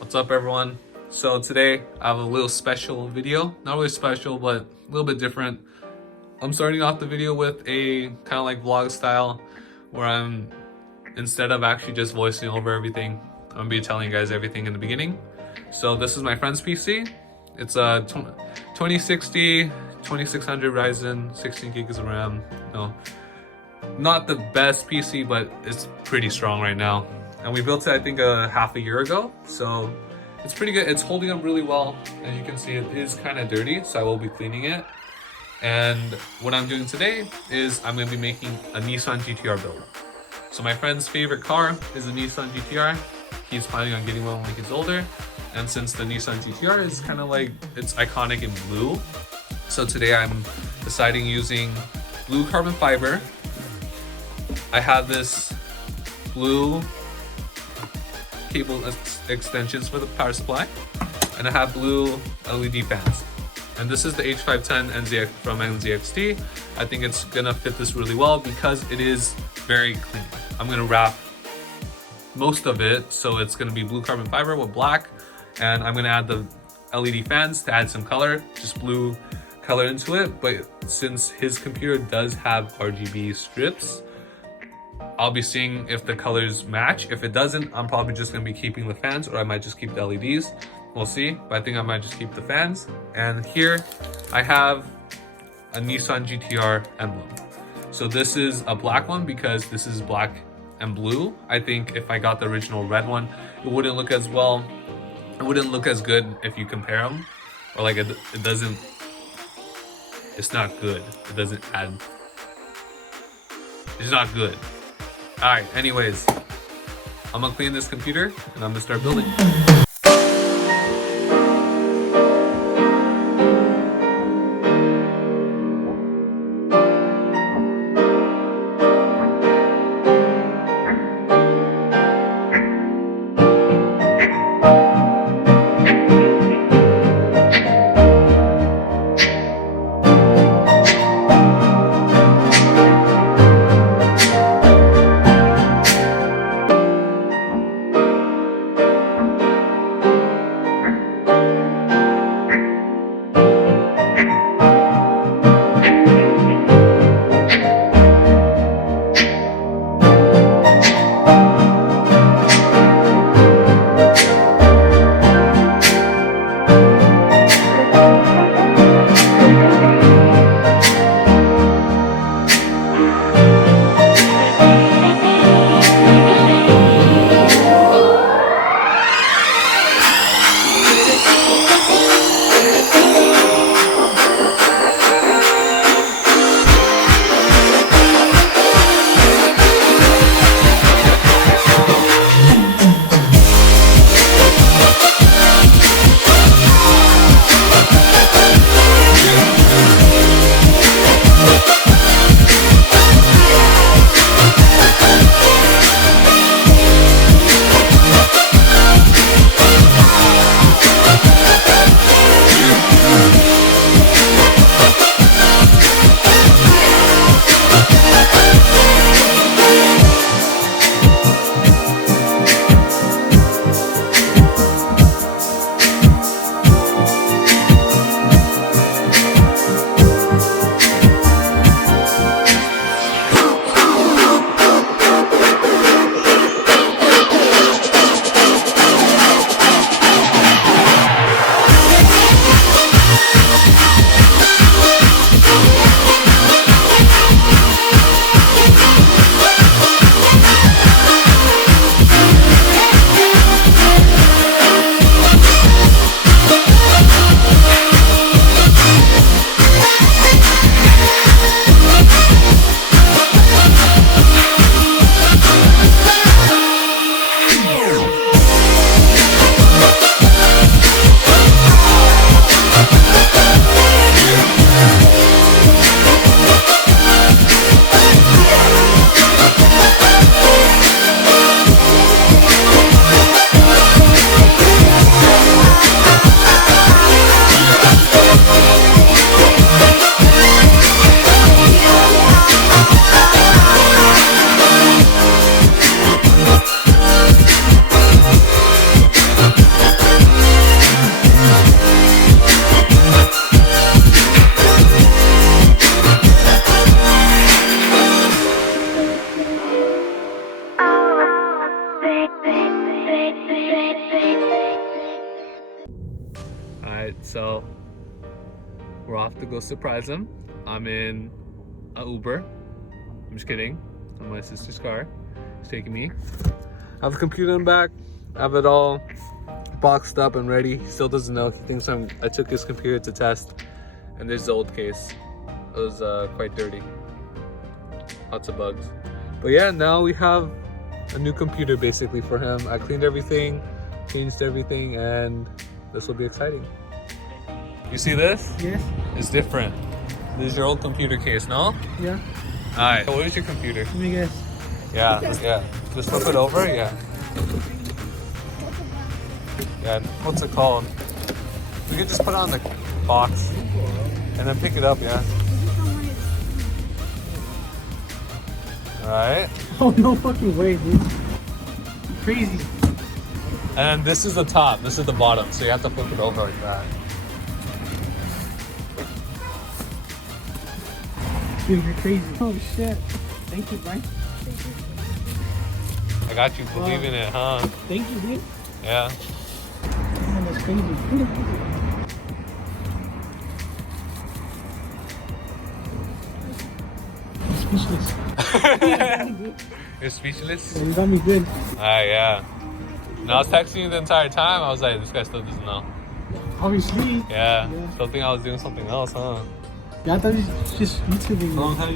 What's up, everyone? So today I have a little special video. Not really special, but a little bit different. I'm starting off the video with a kind of like vlog style where instead of actually just voicing over everything, I'm gonna be telling you guys everything in the beginning. So this is my friend's PC. It's a 2060 2600 Ryzen, 16 gigs of RAM. No, not the best PC, but it's pretty strong right now. And we built it, I think, half a year ago. So it's pretty good. It's holding up really well. As you can see, it is kind of dirty, so I will be cleaning it. And what I'm doing today is I'm going to be making a Nissan GTR build. So my friend's favorite car is a Nissan GTR. He's planning on getting one when he gets older. And since the Nissan GTR is kind of like, it's iconic in blue. So today I'm deciding using blue carbon fiber. I have this blue cable extensions for the power supply, and I have blue LED fans. And this is the H510 NZX from NZXT. I think it's gonna fit this really well because it is very clean. I'm gonna wrap most of it, so it's gonna be blue carbon fiber with black, and I'm gonna add the LED fans to add some color, just blue color into it. But since his computer does have RGB strips, I'll be seeing if the colors match. If it doesn't, I'm probably just gonna be keeping the fans, or I might just keep the LEDs. We'll see, but I think I might just keep the fans. And here I have a Nissan GTR emblem. So this is a black one because this is black and blue. I think if I got the original red one, it wouldn't look as well. It wouldn't look as good if you compare them, or like it doesn't. It's not good. It doesn't add. It's not good. All right, anyways, I'm gonna clean this computer and I'm gonna start building. Alright, so we're off to go surprise him. I'm in a Uber. I'm just kidding. I'm in my sister's car. She's taking me. I have the computer in the back. I have it all boxed up and ready. He still doesn't know. He thinks I took his computer to test. And there's the old case. It was quite dirty. Lots of bugs. But yeah, now we have a new computer basically for him. I cleaned everything, changed everything, and this will be exciting. You see this? Yes. It's different. This is your old computer case, no? Yeah. Alright, so what is your computer? Let me guess. Yeah. Just flip it over, yeah. Yeah, what's it called? We could just put it on the box and then pick it up, yeah. Alright. Oh, no fucking way, dude. Crazy. And this is the top, this is the bottom, so you have to flip it over like that. Dude, you're crazy. Oh shit. Thank you, Brian. I got you believing it, huh? Thank you, dude. Yeah. Man, that's crazy. Speechless. You're speechless? Yeah, you got me good. Yeah. And I was texting you the entire time. I was like, this guy still doesn't know. Obviously. Yeah. Still think I was doing something else, huh? Yeah, I thought it was just YouTubing.